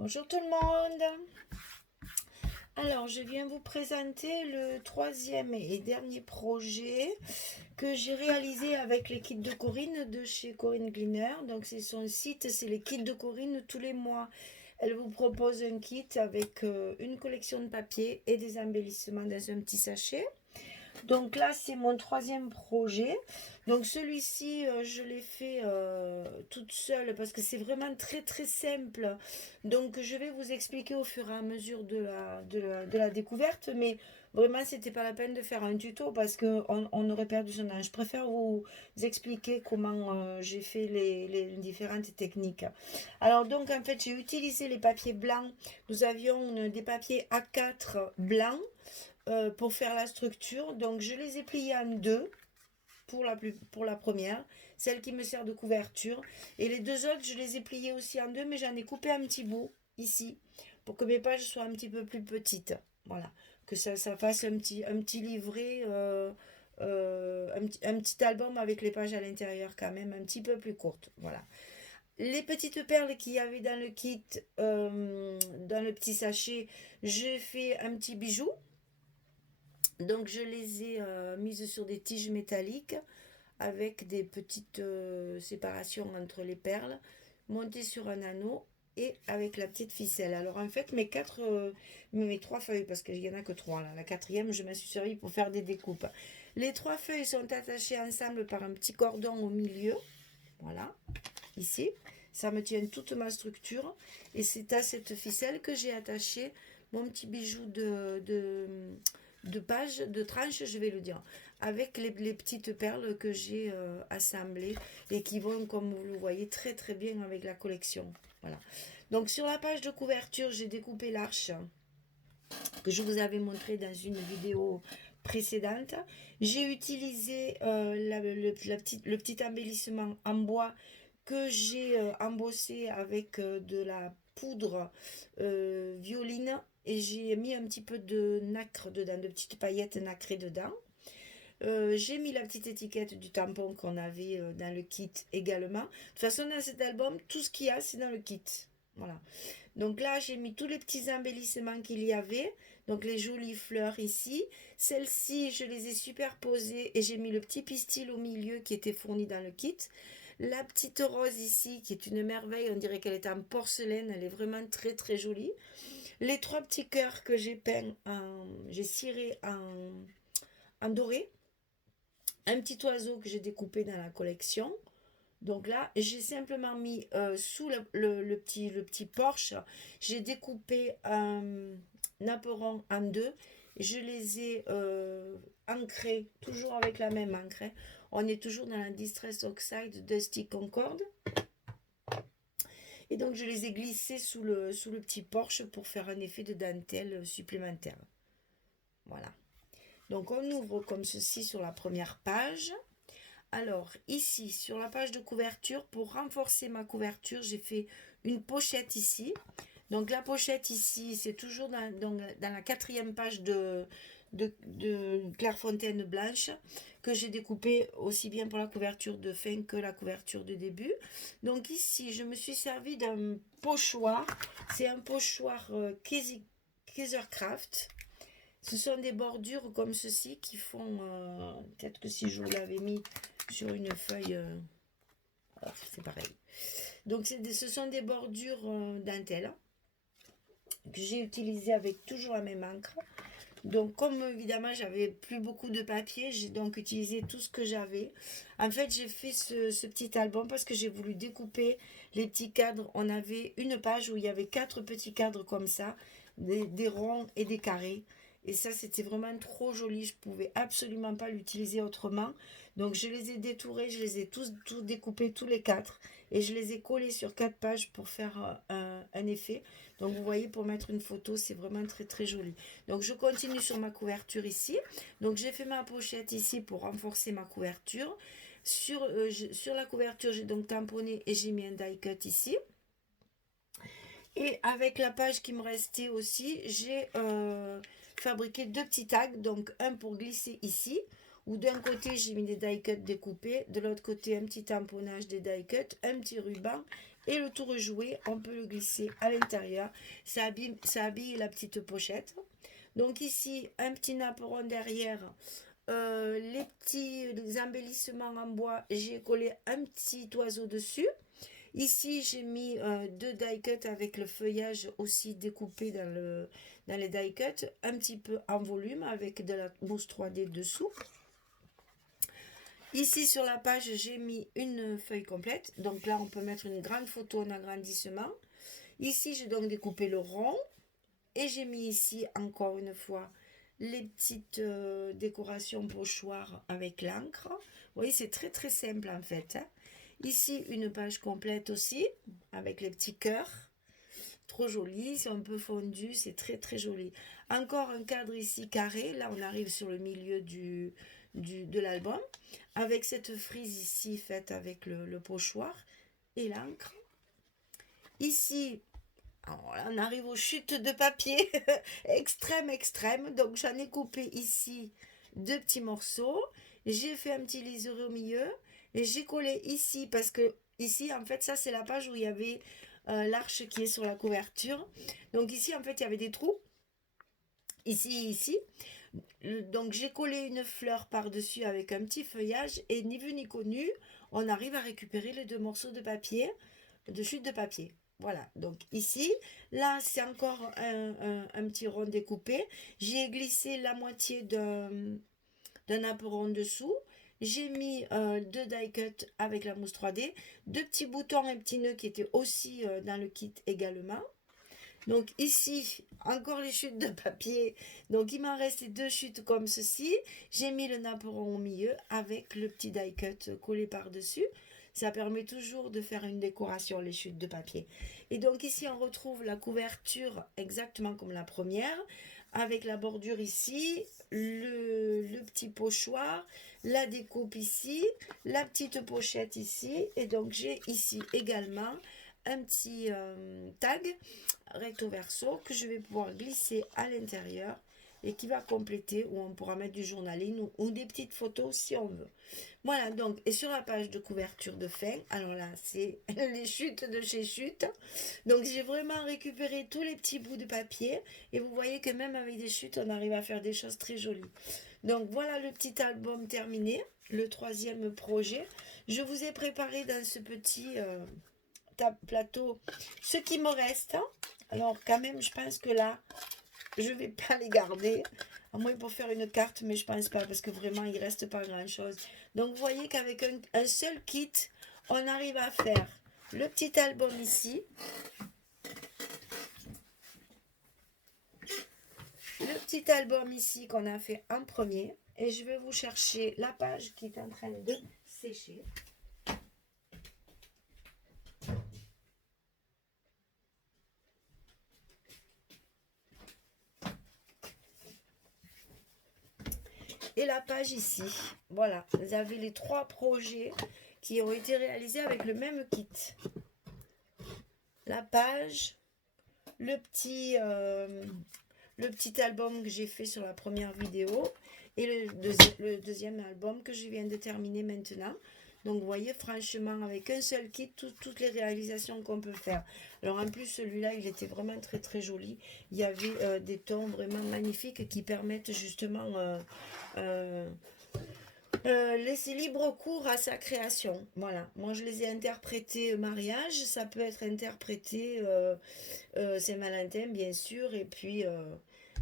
Bonjour tout le monde. Alors, je viens vous présenter le troisième et dernier projet que j'ai réalisé avec les kits de Corinne de chez Corinne Gleaner. Donc, c'est son site, c'est les kits de Corinne tous les mois. Elle vous propose un kit avec une collection de papier et des embellissements dans un petit sachet. Donc là, c'est mon troisième projet. Donc celui-ci, je l'ai fait toute seule parce que c'est vraiment très très simple. Donc je vais vous expliquer au fur et à mesure de la découverte. Mais vraiment, c'était pas la peine de faire un tuto parce qu'on aurait perdu son âge. Je préfère vous expliquer comment j'ai fait les différentes techniques. Alors donc en fait, j'ai utilisé les papiers blancs. Nous avions des papiers A4 blancs pour faire la structure. Donc je les ai pliés en deux pour la première, celle qui me sert de couverture. Et les deux autres, je les ai pliés aussi en deux, mais j'en ai coupé un petit bout ici pour que mes pages soient un petit peu plus petites. Voilà, que ça fasse un petit livret, un petit album avec les pages à l'intérieur quand même, un petit peu plus courtes. Voilà. Les petites perles qu'il y avait dans le kit, dans le petit sachet, j'ai fait un petit bijou. Donc je les ai mises sur des tiges métalliques avec des petites séparations entre les perles, montées sur un anneau et avec la petite ficelle. Alors en fait mes trois feuilles, parce qu'il n'y en a que trois là, la quatrième je m'en suis servi pour faire des découpes. Les trois feuilles sont attachées ensemble par un petit cordon au milieu, voilà, ici. Ça me tient toute ma structure et c'est à cette ficelle que j'ai attaché mon petit bijou de page, de tranche, je vais le dire, avec les petites perles que j'ai assemblées et qui vont, comme vous le voyez, très très bien avec la collection. Voilà. Donc sur la page de couverture, j'ai découpé l'arche que je vous avais montré dans une vidéo précédente. J'ai utilisé le petit embellissement en bois que j'ai embossé avec de la poudre violine et j'ai mis un petit peu de nacre dedans, de petites paillettes nacrées dedans. J'ai mis la petite étiquette du tampon qu'on avait dans le kit également. De toute façon, dans cet album, tout ce qu'il y a, c'est dans le kit. Voilà. Donc là, j'ai mis tous les petits embellissements qu'il y avait. Donc les jolies fleurs ici. Celles-ci, je les ai superposées et j'ai mis le petit pistil au milieu qui était fourni dans le kit. La petite rose ici, qui est une merveille, on dirait qu'elle est en porcelaine, elle est vraiment très très jolie. Les trois petits cœurs que j'ai peints, j'ai ciré en doré. Un petit oiseau que j'ai découpé dans la collection. Donc là, j'ai simplement mis sous le petit porche, j'ai découpé un naperon en deux. Je les ai ancrés, toujours avec la même encre. On est toujours dans la Distress Oxide Dusty Concord. Et donc, je les ai glissés sous le petit porche pour faire un effet de dentelle supplémentaire. Voilà. Donc, on ouvre comme ceci sur la première page. Alors, ici, sur la page de couverture, pour renforcer ma couverture, j'ai fait une pochette ici. Donc, la pochette ici, c'est toujours dans la quatrième page de Clairefontaine blanche que j'ai découpé aussi bien pour la couverture de fin que la couverture de début. Donc, ici, je me suis servi d'un pochoir. C'est un pochoir Kaisercraft. Ce sont des bordures comme ceci qui font, peut-être que si je vous l'avais mis sur une feuille, c'est pareil. Donc ce sont des bordures dentelle que j'ai utilisées avec toujours la même encre. Donc comme évidemment j'avais plus beaucoup de papier, j'ai donc utilisé tout ce que j'avais. En fait j'ai fait ce petit album parce que j'ai voulu découper les petits cadres. On avait une page où il y avait 4 petits cadres comme ça, des ronds et des carrés. Et ça, c'était vraiment trop joli. Je pouvais absolument pas l'utiliser autrement. Donc, je les ai détourés, je les ai tous découpés, tous les 4. Et je les ai collés sur 4 pages pour faire un effet. Donc, vous voyez, pour mettre une photo, c'est vraiment très, très joli. Donc, je continue sur ma couverture ici. Donc, j'ai fait ma pochette ici pour renforcer ma couverture. Sur la couverture, j'ai donc tamponné et j'ai mis un die cut ici. Et avec la page qui me restait aussi, j'ai fabriqué 2 petits tags. Donc un pour glisser ici, où d'un côté j'ai mis des die cuts découpés, de l'autre côté un petit tamponnage des die cuts, un petit ruban et le tout rejoué, on peut le glisser à l'intérieur, ça habille la petite pochette. Donc ici un petit napperon derrière, les petits embellissements en bois, j'ai collé un petit oiseau dessus. Ici, j'ai mis deux die cuts avec le feuillage aussi découpé dans les die cuts, un petit peu en volume avec de la mousse 3D dessous. Ici, sur la page, j'ai mis une feuille complète. Donc là, on peut mettre une grande photo en agrandissement. Ici, j'ai donc découpé le rond. Et j'ai mis ici, encore une fois, les petites décorations pochoirs avec l'encre. Vous voyez, c'est très très simple en fait, hein. Ici, une page complète aussi, avec les petits cœurs. Trop joli, c'est un peu fondu, c'est très très joli. Encore un cadre ici carré, là on arrive sur le milieu de l'album, avec cette frise ici faite avec le pochoir et l'encre. Ici, alors là, on arrive aux chutes de papier extrême. Donc j'en ai coupé ici deux petits morceaux. J'ai fait un petit liseré au milieu. Et j'ai collé ici parce que ici, en fait, ça c'est la page où il y avait l'arche qui est sur la couverture. Donc ici, en fait, il y avait des trous. Ici. Donc j'ai collé une fleur par-dessus avec un petit feuillage. Et ni vu ni connu, on arrive à récupérer les deux morceaux de papier, de chute de papier. Voilà, donc ici, là c'est encore un petit rond découpé. J'ai glissé la moitié d'un apron dessous. J'ai mis deux die cuts avec la mousse 3D, deux petits boutons et petits nœuds qui étaient aussi dans le kit également. Donc ici, encore les chutes de papier. Donc il m'en restait deux chutes comme ceci. J'ai mis le napperon au milieu avec le petit die cut collé par-dessus. Ça permet toujours de faire une décoration, les chutes de papier. Et donc ici, on retrouve la couverture exactement comme la première, avec la bordure ici, le petit pochoir, la découpe ici, la petite pochette ici. Et donc j'ai ici également un petit tag recto verso que je vais pouvoir glisser à l'intérieur et qui va compléter, où on pourra mettre du journaling ou des petites photos si on veut. Voilà, donc, et sur la page de couverture de fin, alors là, c'est les chutes de chez Chute. Donc, j'ai vraiment récupéré tous les petits bouts de papier. Et vous voyez que même avec des chutes, on arrive à faire des choses très jolies. Donc, voilà le petit album terminé, le troisième projet. Je vous ai préparé dans ce petit plateau ce qui me reste. Alors, quand même, je pense que là, je vais pas les garder. À moins pour faire une carte, mais je pense pas parce que vraiment il reste pas grand chose. Donc vous voyez qu'avec un seul kit, on arrive à faire le petit album ici. Le petit album ici qu'on a fait en premier. Et je vais vous chercher la page qui est en train de sécher. Et la page ici, voilà, vous avez les trois projets qui ont été réalisés avec le même kit. La page, le petit album que j'ai fait sur la première vidéo et le deuxième album que je viens de terminer maintenant. Donc vous voyez, franchement, avec un seul kit, toutes les réalisations qu'on peut faire. Alors en plus, celui-là, il était vraiment très très joli. Il y avait des tons vraiment magnifiques qui permettent justement laisser libre cours à sa création. Voilà, moi je les ai interprétés mariage, ça peut être interprété Saint-Valentin bien sûr, et puis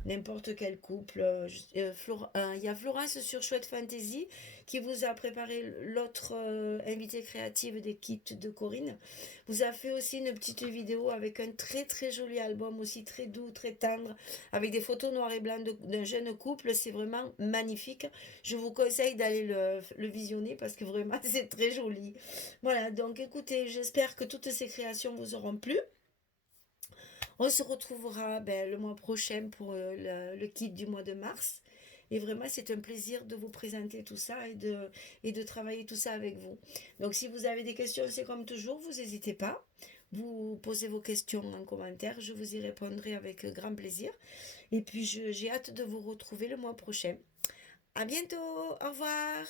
n'importe quel couple. Il y a Florence sur Chouette Fantasy qui vous a préparé l'autre invitée créative des kits de Corinne. Vous a fait aussi une petite vidéo avec un très très joli album aussi très doux, très tendre, avec des photos noir et blanc d'un jeune couple. C'est vraiment magnifique. Je vous conseille d'aller le visionner parce que vraiment c'est très joli. Voilà, donc écoutez, j'espère que toutes ces créations vous auront plu. On se retrouvera le mois prochain pour le kit du mois de mars. Et vraiment, c'est un plaisir de vous présenter tout ça et de travailler tout ça avec vous. Donc, si vous avez des questions, c'est comme toujours, vous n'hésitez pas. Vous posez vos questions en commentaire, je vous y répondrai avec grand plaisir. Et puis, j'ai hâte de vous retrouver le mois prochain. À bientôt. Au revoir.